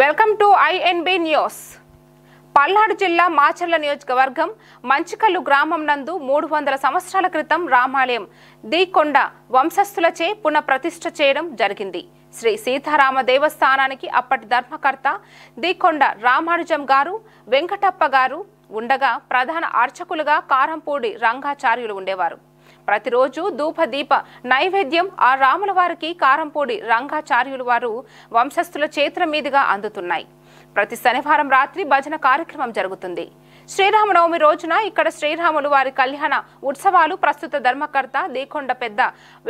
Welcome to INB news. Palnadu జిల్లా మాచర్ల నియోజకవర్గం మంచికల్లు గ్రామం నందు 300 సంవత్సరాల క్రితం రామాలయం దీకొండ వంశస్థులచే పునఃప్రతిష్ఠ చేయడం జరిగింది. శ్రీ సీతారామ దేవస్థానానికి అప్పటి ధర్మకర్త దీకొండ రామానుజం గారు, వెంకటప్ప గారు ఉండగా ప్రధాన అర్చకులుగా కారంపూడి రంగాచార్యులు ఉండేవారు. ప్రతిరోజు ధూపదీప నైవేద్యం ఆ రాముల వారికి కారంపూడి రంగాచార్యులు వారు వంశస్థుల చేతుల మీదుగా అందుతున్నాయి. ప్రతి శనివారం రాత్రి భజన కార్యక్రమం జరుగుతుంది. శ్రీరామనవమి రోజున ఇక్కడ శ్రీరాములు వారి కళ్యాణ ఉత్సవాలు ప్రస్తుత ధర్మకర్త దీకొండ పెద్ద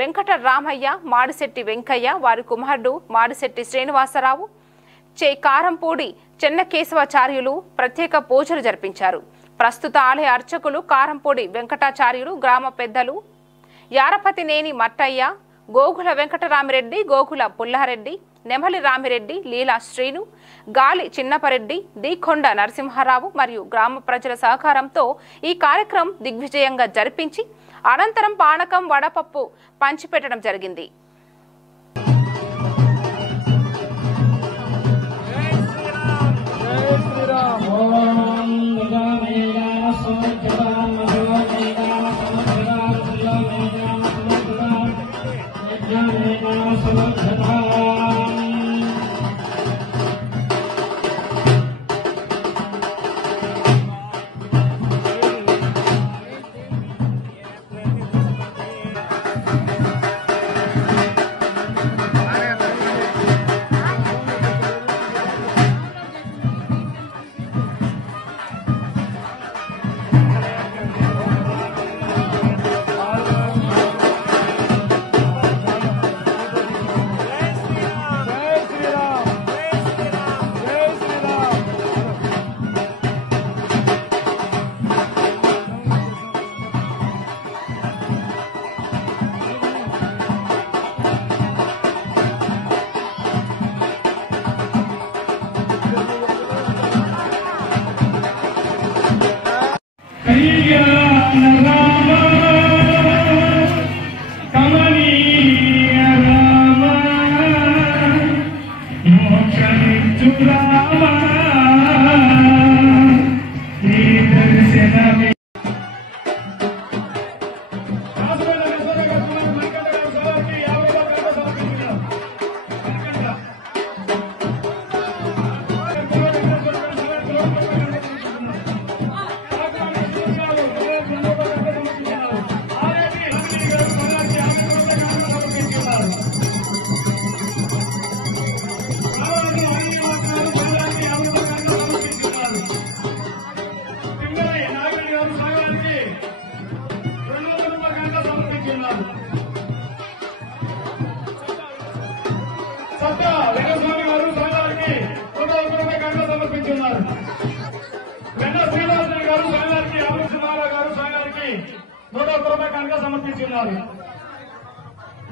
వెంకట రామయ్య, మాడిశెట్టి వెంకయ్య, వారి కుమారుడు మాడిశెట్టి శ్రీనివాసరావు చే కారంపూడి చెన్నకేశవాచార్యులు ప్రత్యేక పూజలు జరిపించారు. ప్రస్తుత ఆలయ అర్చకులు కారంపూడి వెంకటాచార్యులు, గ్రామ పెద్దలు యారపతినేని మట్టయ్య, గోగుల వెంకటరామిరెడ్డి, గోగుల పుల్లారెడ్డి, నెమలి రామిరెడ్డి, లీలా శ్రీను, గాలి చిన్నపరెడ్డి, దీకొండ నరసింహారావు మరియు గ్రామ ప్రజల సహకారంతో ఈ కార్యక్రమం దిగ్విజయంగా జరిపించి అనంతరం పానకం, వడపప్పు పంచిపెట్టడం జరిగింది.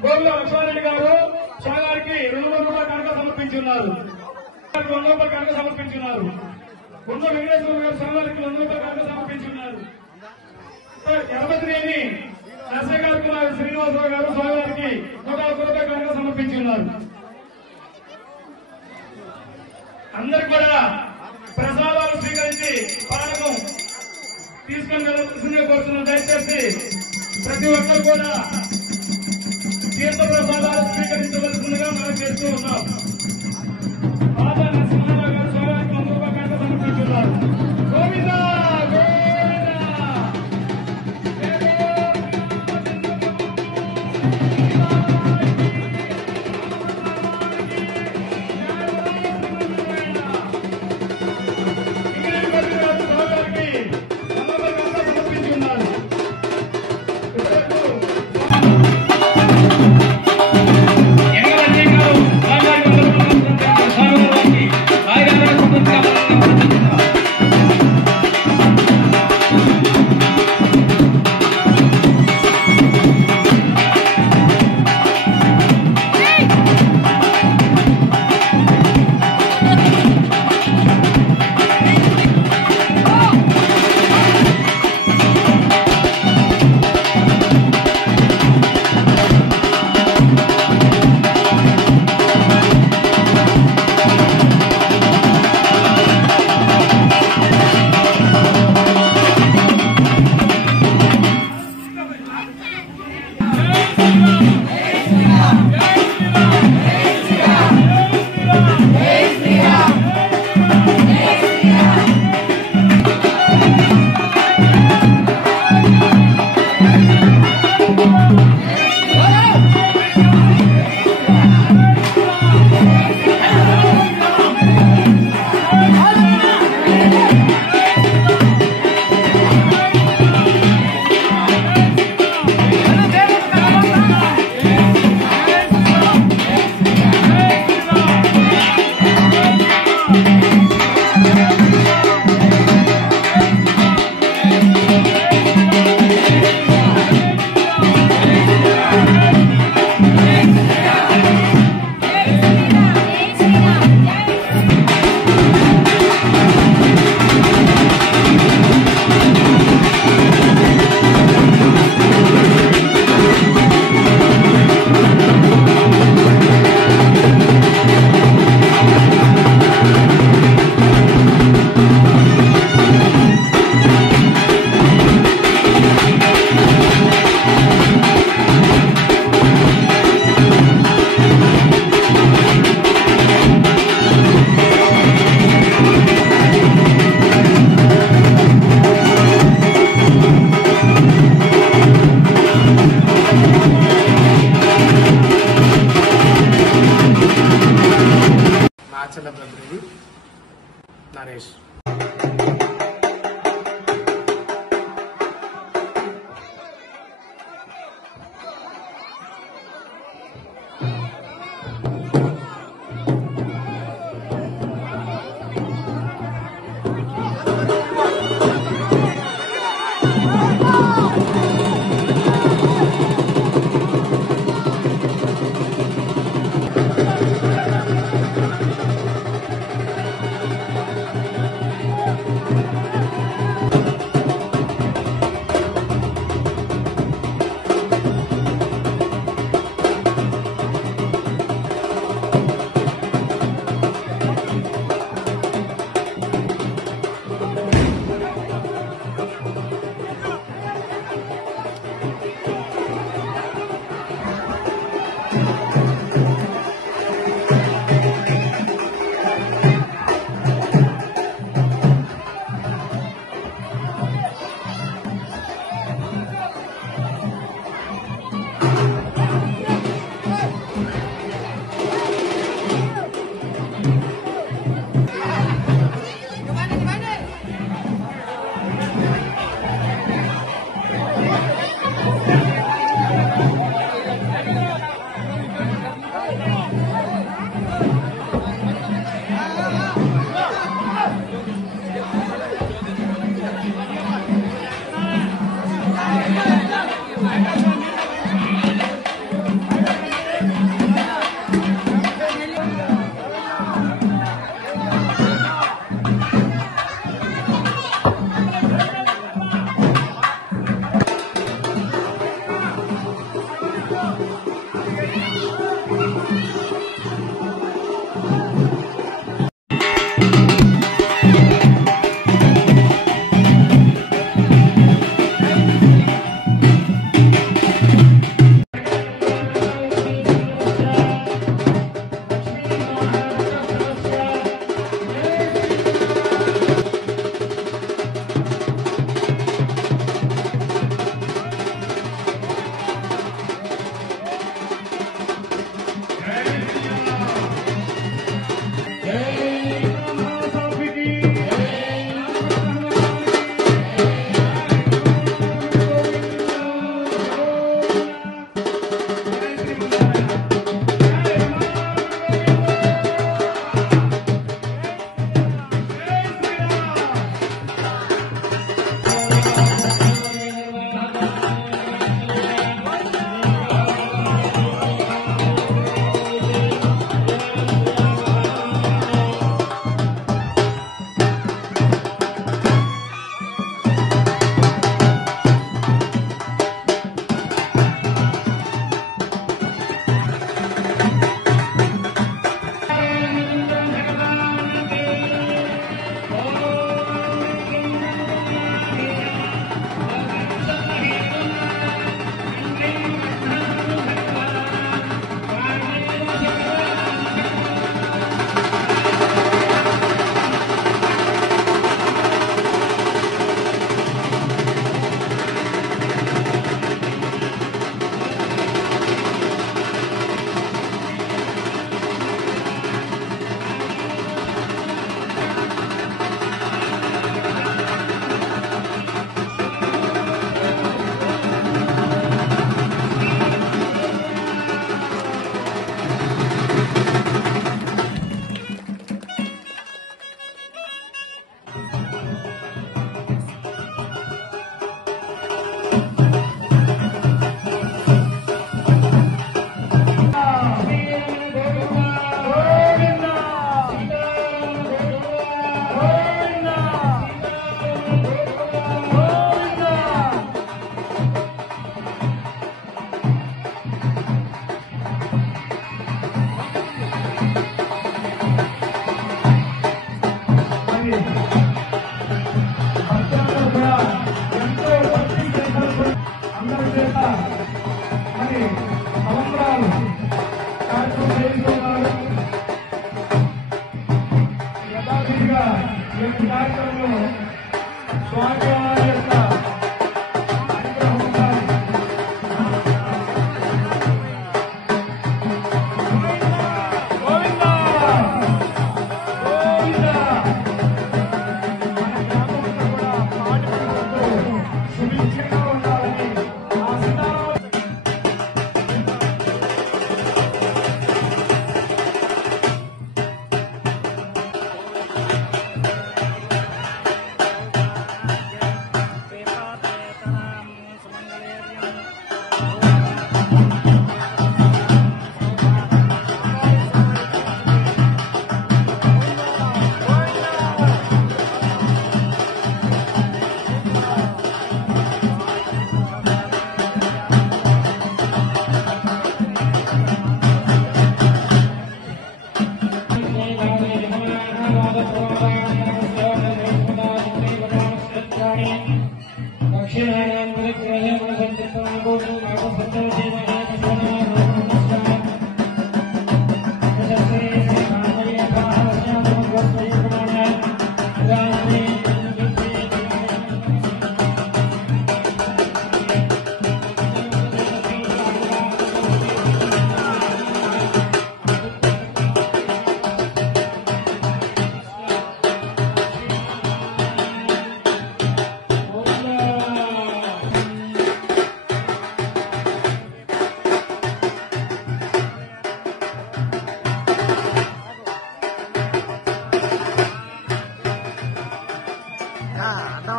గోగుల లక్ష్మారెడ్డి గారు స్వామివారికి 200 రూపాయల కనుక సమర్పించున్నారు. 100 రూపాయల కనుక సమర్పించున్నారు. గుండ వెంకటేశ్వర గారు స్వామివారికి 100 రూపాయల కనుక సమర్పించున్నారు. ఎడమతినేని నరసింహ గారు, శ్రీనివాసరావు గారు స్వామివారికి 101 రూపాయల కనుక సమర్పించున్నారు. అందరికి కూడా ప్రసాదాలు స్వీకరించి పానకం తీసుకుని వెళ్ళాల్సిందిగా కోరుతున్నాం. దయచేసి ప్రతి ఒక్కరు కూడా తీర్థ ప్రసాదాలు స్వీకరించవలసిందిగా మనం చేస్తూ ఉన్నాం. పాత నరసింహారావు గారు స్వామివారికి 100 రూపాయల కనుక సమర్పించున్నారు. గోవిందా సమర్పించున్నారు. ప్రతినిధి నరేష్.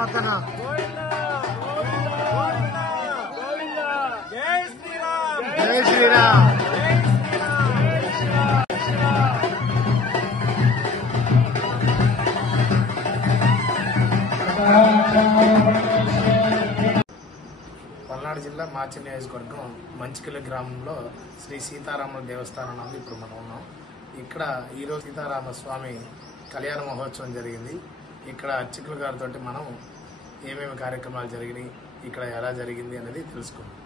సనాతన జై శ్రీరామ్ జై శ్రీరామ్. పల్నాడు జిల్లా మార్చి నియోజకవర్గం మంచికల్లి గ్రామంలో శ్రీ సీతారాముల దేవస్థానం నందు ఇప్పుడు మనం ఉన్నాం. ఇక్కడ ఈరోజు సీతారామ స్వామి కళ్యాణ మహోత్సవం జరిగింది. ఇక్కడ అర్చకుల గారితో మనం ఏమేమి కార్యక్రమాలు జరిగినాయి, ఇక్కడ ఎలా జరిగింది అనేది తెలుసుకుందాం.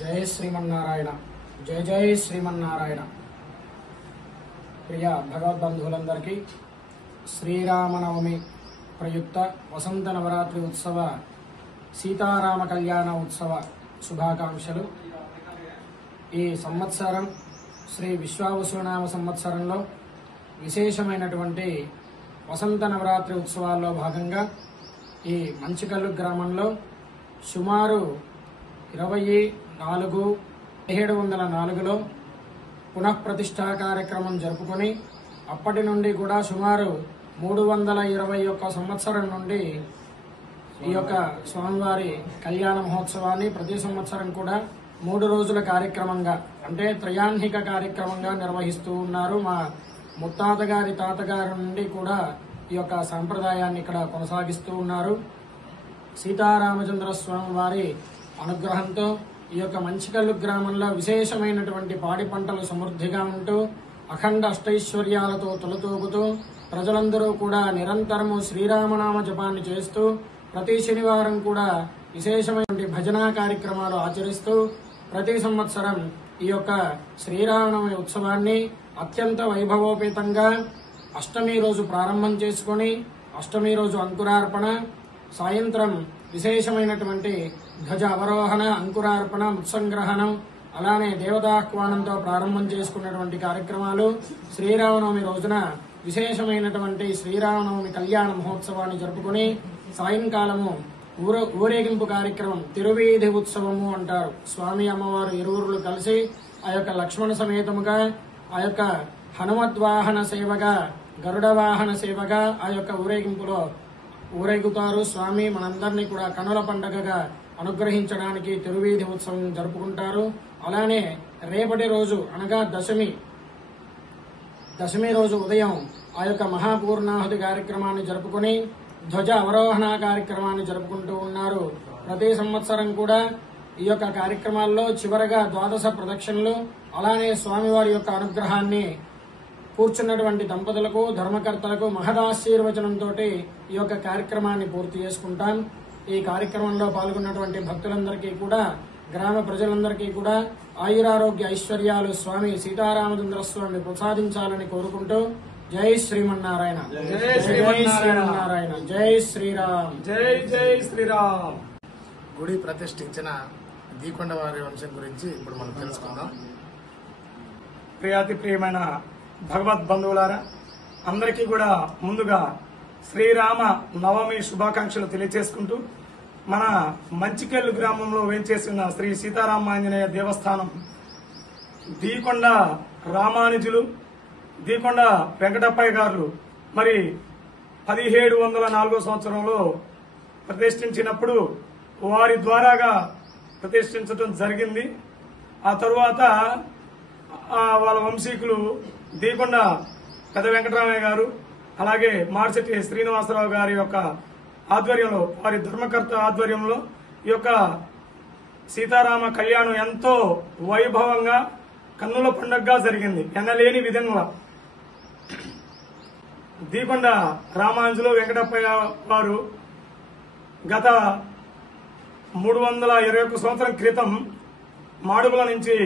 జై శ్రీమన్నారాయణ. జై జై శ్రీమన్నారాయణ. ప్రియ భగవద్బంధువులందరికీ శ్రీరామనవమి ప్రయుక్త వసంత నవరాత్రి ఉత్సవ సీతారామ కళ్యాణ ఉత్సవ శుభాకాంక్షలు. ఈ సంవత్సరం శ్రీ విశ్వావసునామ సంవత్సరంలో విశేషమైనటువంటి వసంత నవరాత్రి ఉత్సవాల్లో భాగంగా ఈ మంచికల్లు గ్రామంలో సుమారు 24/1704లో పునఃప్రతిష్ఠా కార్యక్రమం జరుపుకొని అప్పటి నుండి కూడా సుమారు 321 సంవత్సరం నుండి ఈ యొక్క స్వామివారి కళ్యాణ మహోత్సవాన్ని ప్రతి సంవత్సరం కూడా 3 రోజుల కార్యక్రమంగా అంటే త్రయాన్హిక కార్యక్రమంగా నిర్వహిస్తూ ఉన్నారు. మా ముత్తాత గారి తాతగారి నుండి కూడా ఈ యొక్క సాంప్రదాయాన్ని ఇక్కడ కొనసాగిస్తూ ఉన్నారు. సీతారామచంద్ర స్వామి వారి అనుగ్రహంతో ఈ యొక్క మంచికల్లు గ్రామంలో విశేషమైనటువంటి పాడి పంటలు సమృద్ధిగా ఉంటూ అఖండ అష్టైశ్వర్యాలతో తొలతూగుతూ ప్రజలందరూ కూడా నిరంతరము శ్రీరామనామ జపాన్ని చేస్తూ ప్రతి శనివారం కూడా విశేషమైనటువంటి భజనా కార్యక్రమాలు ఆచరిస్తూ ప్రతి సంవత్సరం ఈ యొక్క శ్రీరామనవమి ఉత్సవాన్ని అత్యంత వైభవోపేతంగా అష్టమి రోజు ప్రారంభం చేసుకుని అష్టమి రోజు అంకురార్పణ, సాయంత్రం విశేషమైనటువంటి ధ్వజ అవరోహణ, అంకురార్పణ, ముత్సంగ్రహణం, అలానే దేవతాహ్వానంతో ప్రారంభం చేసుకున్నటువంటి కార్యక్రమాలు శ్రీరామనవమి రోజున విశేషమైనటువంటి శ్రీరామనవమి కళ్యాణ మహోత్సవాన్ని జరుపుకుని సాయంకాలము ఊరేగింపు కార్యక్రమం తిరువీధి ఉత్సవము అంటారు. స్వామి అమ్మవారు ఇరువురులు కలిసి ఆ యొక్క లక్ష్మణ సమేతముగా ఆ యొక్క హనుమద్వాహన సేవగా గరుడ వాహన సేవగా ఆ యొక్క ఊరేగింపులో ఊరేగుతారు. స్వామి మనందరినీ కూడా కనుల పండగగా అనుగ్రహించడానికి తిరువీధి ఉత్సవం జరుపుకుంటారు. అలానే రేపటి రోజు అనగా దశమి రోజు ఉదయం ఆ యొక్క మహాపూర్ణాహుతి కార్యక్రమాన్ని జరుపుకుని ధ్వజ అవరోహణ కార్యక్రమాన్ని జరుపుకుంటూ ఉన్నారు. ప్రతి సంవత్సరం కూడా ఈ యొక్క కార్యక్రమాల్లో చివరగా 12 ప్రదక్షిణలు, అలానే స్వామివారి యొక్క అనుగ్రహాన్ని కూర్చున్నటువంటి దంపతులకు, ధర్మకర్తలకు మహదాశీర్వచనంతో ఈ యొక్క కార్యక్రమాన్ని పూర్తి చేసుకుంటాం. ఈ కార్యక్రమంలో పాల్గొన్నటువంటి భక్తులందరికీ కూడా, గ్రామ ప్రజలందరికీ కూడా ఆయురారోగ్య ఐశ్వర్యాలు స్వామి సీతారామచంద్ర స్వామి ప్రసాదించాలని కోరుకుంటూ జై శ్రీమన్నారాయణ. జై శ్రీమన్నారాయణ. జై శ్రీరామ్. జై జై శ్రీరామ్. గుడి ప్రతిష్ఠించిన దీకొండ వారి వంశం గురించి ఇప్పుడు మనం తెలుసుకుందాం. ప్రియాతి ప్రియమైన భగవద్ బంధువులారా, అందరికీ కూడా ముందుగా శ్రీరామ నవమి శుభాకాంక్షలు తెలియజేసుకుంటూ మన మంచికెల్లు గ్రామంలో వేంచేసిన శ్రీ సీతారామాంజనేయ దేవస్థానం దీకొండ రామానుజులు, దీకొండ వెంకటప్పయ్య గారు మరి 1704 సంవత్సరంలో ప్రతిష్ఠించినప్పుడు వారి ద్వారాగా ప్రతిష్ఠించడం జరిగింది. ఆ తరువాత వాళ్ళ వంశీకులు దీకొండ పెద్ద వెంకటరామయ్య గారు, అలాగే మార్చెట్టి శ్రీనివాసరావు గారి యొక్క ఆధ్వర్యంలో, వారి ధర్మకర్త ఆధ్వర్యంలో ఈ యొక్క సీతారామ కళ్యాణం ఎంతో వైభవంగా కన్నుల పండుగగా జరిగింది. ఎన్నలేని విధంగా దీకొండ రామాంజులు వెంకటప్పయ్య వారు గత 321 సంవత్సరం క్రితం మాడుగుల నుంచి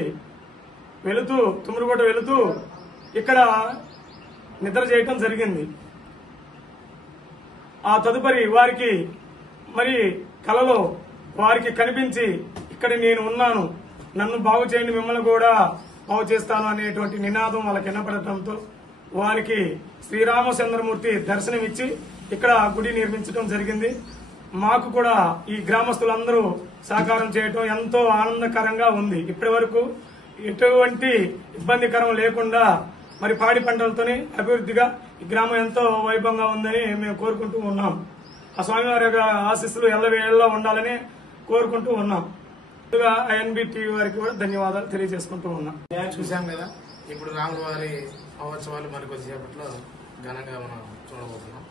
వెళుతూ తుమ్మురుగొట్ట వెళుతూ ఇక్కడ నిద్ర చేయటం జరిగింది. ఆ తదుపరి వారికి మరి కలలో వారికి కనిపించి ఇక్కడ నేను ఉన్నాను, నన్ను బాగు చేయండి, మిమ్మల్ని కూడా బాగు చేస్తాను అనేటువంటి నినాదం వాళ్ళకి వినపడటంతో వారికి శ్రీరామచంద్రమూర్తి దర్శనమిచ్చి ఇక్కడ గుడి నిర్మించడం జరిగింది. మాకు కూడా ఈ గ్రామస్తులందరూ సహకారం చేయటం ఎంతో ఆనందకరంగా ఉంది. ఇప్పటి వరకు ఎటువంటి ఇబ్బందికరం లేకుండా మరి పాడి పంటలతోనే అభివృద్ధిగా ఈ గ్రామం ఎంతో వైభవంగా ఉందని మేము కోరుకుంటూ ఉన్నాం. ఆ స్వామివారి యొక్క ఆశీస్సులు ఎల్లవేళలా ఉండాలని కోరుకుంటూ ఉన్నాం. INB-TV వారికి కూడా ధన్యవాదాలు తెలియజేసుకుంటూ ఉన్నాం. చూసాం కదా, ఇప్పుడు రాముల వారి మహోత్సవాలు మరి కొద్దిసేపట్లో ఘనంగా మనం చూడబోతున్నాం.